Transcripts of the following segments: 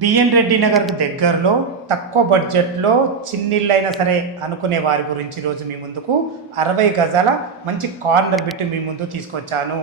B N Reddy నగర్కు దగ్గరలో తక్కువ బడ్జెట్లో చిన్నిళ్ళైనా సరే అనుకునే వారి గురించి ఈరోజు మీ ముందుకు 60 గజాల మంచి కార్నర్ బిట్ మీ ముందు తీసుకొచ్చాను.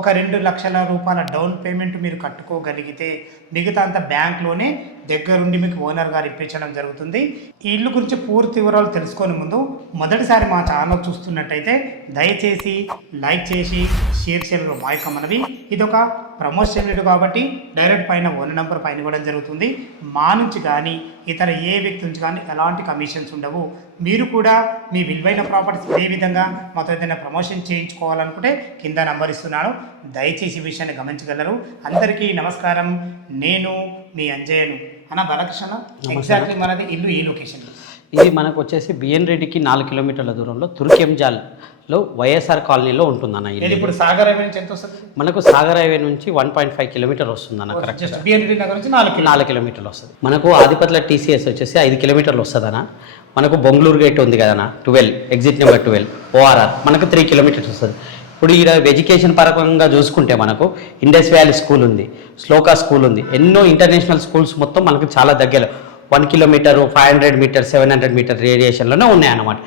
ఒక 2 లక్షల రూపాయల డౌన్ పేమెంట్ మీరు కట్టుకోగలిగితే మిగతా అంతా బ్యాంక్లోనే దగ్గరుండి మీకు ఓనర్ గారు ఇప్పించడం జరుగుతుంది. ఈ ఇల్లు గురించి పూర్తి వివరాలు తెలుసుకొని ముందు మొదటిసారి మా ఛానల్ చూస్తున్నట్టయితే దయచేసి లైక్ చేసి షేర్ చేయడం మాయకమనవి. ఇది ఒక ప్రమోషన్ వీడియో కాబట్టి డైరెక్ట్ పైన ఓనర్ నెంబర్ పైన ఇవ్వడం జరుగుతుంది. మా నుంచి కానీ ఇతర ఏ వ్యక్తి నుంచి కానీ ఎలాంటి కమిషన్స్ ఉండవు. మీరు కూడా మీ విలువైన ప్రాపర్టీస్ ఏ విధంగా మాతో ఏదైనా ప్రమోషన్ చేయించుకోవాలనుకుంటే కింద నంబర్ ఇస్తున్నాను, దయచేసి ఈ విషయాన్ని గమనించగలరు. అందరికీ నమస్కారం, నేను మీ అంజయ్యను. అన్న బాలకృష్ణ, ఎగ్జాక్ట్లీ మనది ఇల్లు ఈ లొకేషన్. ఇది మనకు వచ్చేసి బిఎన్ రెడ్డికి 4 కిలోమీటర్ల దూరంలో తుర్కెంజాల్లో వైఎస్ఆర్ కాలనీలో ఉంటుందన్న. ఇది ఇప్పుడు సాగర్ హైవే నుంచి ఎంత వస్తుంది? మనకు సాగర్ హైవే నుంచి 1.5 కిలోమీటర్ వస్తుందన్న. కరెక్ట్. బిఎన్ రెడ్డి నగర్ నుంచి 4 కిలోమీటర్లు వస్తుంది. మనకు ఆదిపట్ల టీసీఎస్ వచ్చేసి 5 కిలోమీటర్లు వస్తుందన్న. మనకు బొంగళూరు గేట్ ఉంది కదన్న, 12 ఎగ్జిట్ నెంబర్ 12 ఓఆర్ఆర్ మనకు 3 కిలోమీటర్స్ వస్తుంది. ఇప్పుడు ఈ ఎడ్యుకేషన్ పరంగా చూసుకుంటే మనకు ఇండస్ వ్యాలీ స్కూల్ ఉంది, శ్లోకా స్కూల్ ఉంది, ఎన్నో ఇంటర్నేషనల్ స్కూల్స్ మొత్తం మనకు చాలా దగ్గర 1 కిలోమీటర్ 500 మీటర్ 700 మీటర్ రేడియేషన్లోనే ఉన్నాయన్నమాట.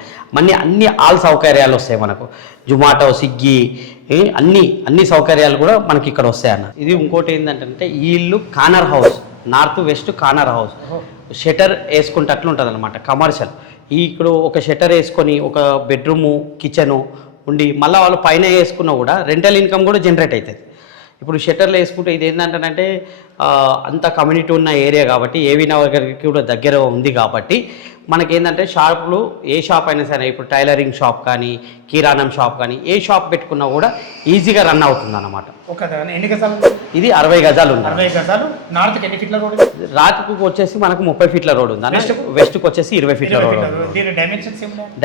అన్ని ఆల్ సౌకర్యాలు వస్తాయి మనకు. జొమాటో, స్విగ్గీ అన్ని సౌకర్యాలు కూడా మనకి ఇక్కడ వస్తాయన్న. ఇది ఇంకోటి ఏంటంటే ఈ ఇల్లు corner house, north west corner house. Shutter వేసుకుంటే అట్లా ఉంటుంది అనమాట, కమర్షియల్. ఇక్కడ ఒక షటర్ వేసుకొని ఒక బెడ్రూము కిచెను ఉండి మళ్ళీ వాళ్ళు పైన వేసుకున్నా కూడా రెంటల్ ఇన్కమ్ కూడా జనరేట్ అవుతుంది. ఇప్పుడు షట్టర్లు వేసుకుంటే ఇది ఏంటంటే అంత కమ్యూనిటీ ఉన్న ఏరియా కాబట్టి ఏవీ నగర్కి కూడా దగ్గర ఉంది కాబట్టి మనకేంటంటే షాపులు ఏ షాప్ అయినా సరే, ఇప్పుడు టైలరింగ్ షాప్ కానీ కిరాణం షాప్ కానీ ఏ షాప్ పెట్టుకున్నా కూడా ఈజీగా రన్ అవుతుంది అన్నమాట. ఎన్ని గజాలు? ఇది 60 గజాలు ఉంది. 60 గజాలు. నార్త్కి ఎన్ని ఫీట్ల రోడ్? రాత్రికి వచ్చేసి మనకు 30 ఫీట్ల రోడ్ ఉంది. వెస్ట్కి వచ్చేసి 20 ఫీట్ల రోడ్.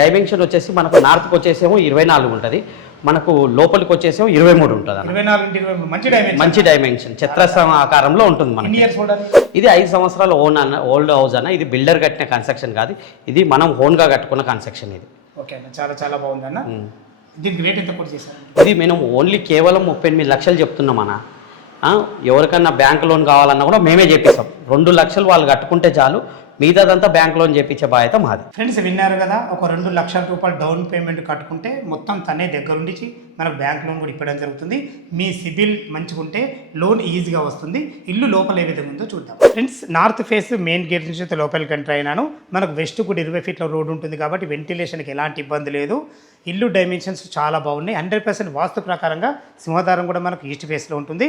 డైమెన్షన్ వచ్చేసి మనకు నార్త్కి వచ్చేసేమో 24 ఉంటుంది, మనకు లోపలికి వచ్చేసేమో 23 ఉంటుంది. మంచి డైమెన్షన్ చతురస్రం ఆకారంలో ఉంటుంది మనకి. ఇది 5 సంవత్సరాల ఓల్డ్ హౌస్ అన్న. ఇది బిల్డర్ కట్టిన కన్స్ట్రక్షన్ కాదు, ఇది మనం ఓన్గా కట్టుకున్న కన్స్ట్రక్షన్. ఇది ఓకే అన్న, చాలా చాలా బాగుంది అన్న. దీనికి రేట్ ఎంత కూడా చేశారు? ఇది మేము ఓన్లీ కేవలం 38 లక్షలు చెప్తున్నాం అన్న. ఎవరికన్నా బ్యాంక్ లోన్ కావాలన్నా కూడా మేమే చేపిస్తాం. 2 లక్షలు వాళ్ళు కట్టుకుంటే చాలు, మిగతాదంతా బ్యాంక్ లోన్ చేపించే బాధ్యత మాది. ఫ్రెండ్స్ విన్నారు కదా, ఒక 2 లక్షల రూపాయలు డౌన్ పేమెంట్ కట్టుకుంటే మొత్తం తనే దగ్గరుండి మనకు బ్యాంక్ లోన్ కూడా ఇవ్వడం జరుగుతుంది. మీ సిబిల్ మంచిగుంటే లోన్ ఈజీగా వస్తుంది. ఇల్లు లోపల ఏ విధంగా ఉందో చూద్దాం. Friends, north face main gate నుంచి అయితే లోపలికి ఎంటర్ అయినాను. మనకు వెస్ట్ కూడా 20 ఫీట్ల రోడ్ ఉంటుంది కాబట్టి వెంటిలేషన్కి ఎలాంటి ఇబ్బంది లేదు. ఇల్లు డైమెన్షన్స్ చాలా బాగున్నాయి. 100% వాస్తు ప్రకారంగా సింహద్వారం కూడా మనకు ఈస్ట్ ఫేస్లో ఉంటుంది.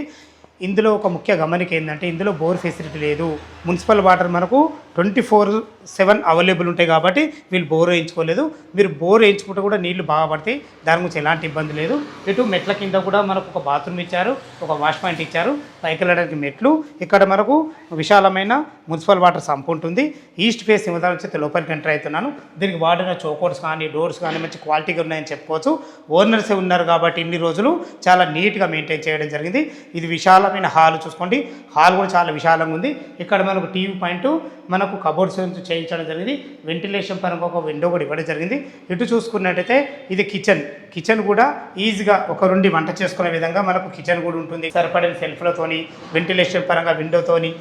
ఇందులో ఒక ముఖ్య గమనిక ఏంటంటే ఇందులో బోర్ ఫెసిలిటీ లేదు. మున్సిపల్ వాటర్ మనకు 24/7 అవైలబుల్ ఉంటాయి కాబట్టి వీళ్ళు బోర్ వేయించుకోలేదు. మీరు బోర్ వేయించుకుంటే కూడా నీళ్లు బాగా పడతాయి, దాని గురించి ఎలాంటి ఇబ్బంది లేదు. ఇటు మెట్ల కింద కూడా మనకు ఒక బాత్రూమ్ ఇచ్చారు, ఒక వాష్ పాయింట్ ఇచ్చారు, పైకి వెళ్ళడానికి మెట్లు. ఇక్కడ మనకు విశాలమైన మున్సిపల్ వాటర్ సంప్ ఉంటుంది. ఈస్ట్ ఫేస్ సింహద్వారం చేస్తే లోపలికి ఎంటర్ అవుతున్నాను. దీనికి వాడిన చోకోర్స్ కానీ డోర్స్ కానీ మంచి క్వాలిటీగా ఉన్నాయని చెప్పుకోవచ్చు. ఓనర్సే ఉన్నారు కాబట్టి ఇన్ని రోజులు చాలా నీట్గా మెయింటైన్ చేయడం జరిగింది. ఇది విశాలమైన హాల్ చూసుకోండి. హాల్ కూడా చాలా విశాలంగా ఉంది. ఇక్కడ మనకు టీవీ పాయింట్, మనకు కబోర్డ్స్ చేయించడం జరిగింది. వెంటిలేషన్ పరంగా ఒక విండో కూడా ఇవ్వడం జరిగింది. ఇటు చూసుకున్నట్టయితే ఇది కిచెన్ కూడా ఈజీగా ఒక 2 వంట చేసుకునే విధంగా మనకు కిచెన్ కూడా ఉంటుంది. సరిపడిన సెల్ఫ్లతోని, వెంటిలేషన్ పరంగా విండోతోని.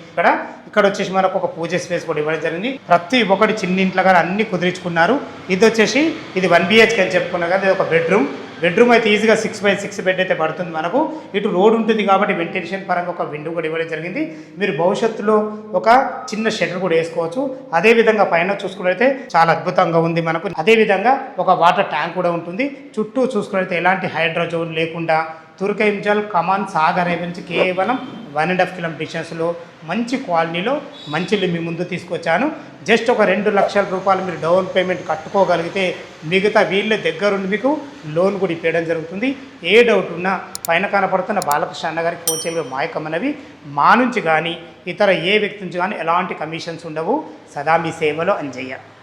ఇక్కడ వచ్చేసి మనకు ఒక పూజ స్పేస్ కూడా ఇవ్వడం జరిగింది. ప్రతి ఒక్కటి చిన్నింట్లో కానీ అన్ని కుదిరించుకున్నారు. ఇది వచ్చేసి ఇది 1 BHK అని చెప్పుకున్నాం కదా, ఇది ఒక బెడ్రూమ్ అయితే ఈజీగా 6x6 బెడ్ అయితే పడుతుంది మనకు. ఇటు రోడ్ ఉంటుంది కాబట్టి వెంటిలేషన్ పరంగా ఒక విండో కూడా ఇవ్వడం జరిగింది. మీరు భవిష్యత్తులో ఒక చిన్న షటర్ కూడా వేసుకోవచ్చు. అదేవిధంగా పైన చూసుకున్నట్లయితే చాలా అద్భుతంగా ఉంది మనకు. అదేవిధంగా ఒక వాటర్ ట్యాంక్ కూడా ఉంటుంది. చుట్టూ చూసుకున్నట్లయితే ఎలాంటి హైడ్రోజోన్ లేకుండా తుర్కెంజల్ కమాన్ సాగర్ హైవే నుంచి కేవలం 1.5 కిలోమీటర్ డిస్టెన్స్లో మంచి క్వాలిటీలో మంచి ఇల్లు మీ ముందు తీసుకొచ్చాను. జస్ట్ ఒక 2 లక్షల రూపాయలు మీరు డౌన్ పేమెంట్ కట్టుకోగలిగితే మిగతా వీళ్ళ దగ్గరుండి మీకు లోన్ కూడా ఇప్పేయడం జరుగుతుంది. ఏ డౌట్ ఉన్నా పైన కనపడుతున్న బాలకృష్ణ అన్న గారికి ఫోన్ చేయగల మాయకమ్మనవి. మా నుంచి కానీ ఇతర ఏ వ్యక్తి నుంచి కానీ ఎలాంటి కమిషన్స్ ఉండవు. సదా మీ సేవలో అంజయ్య.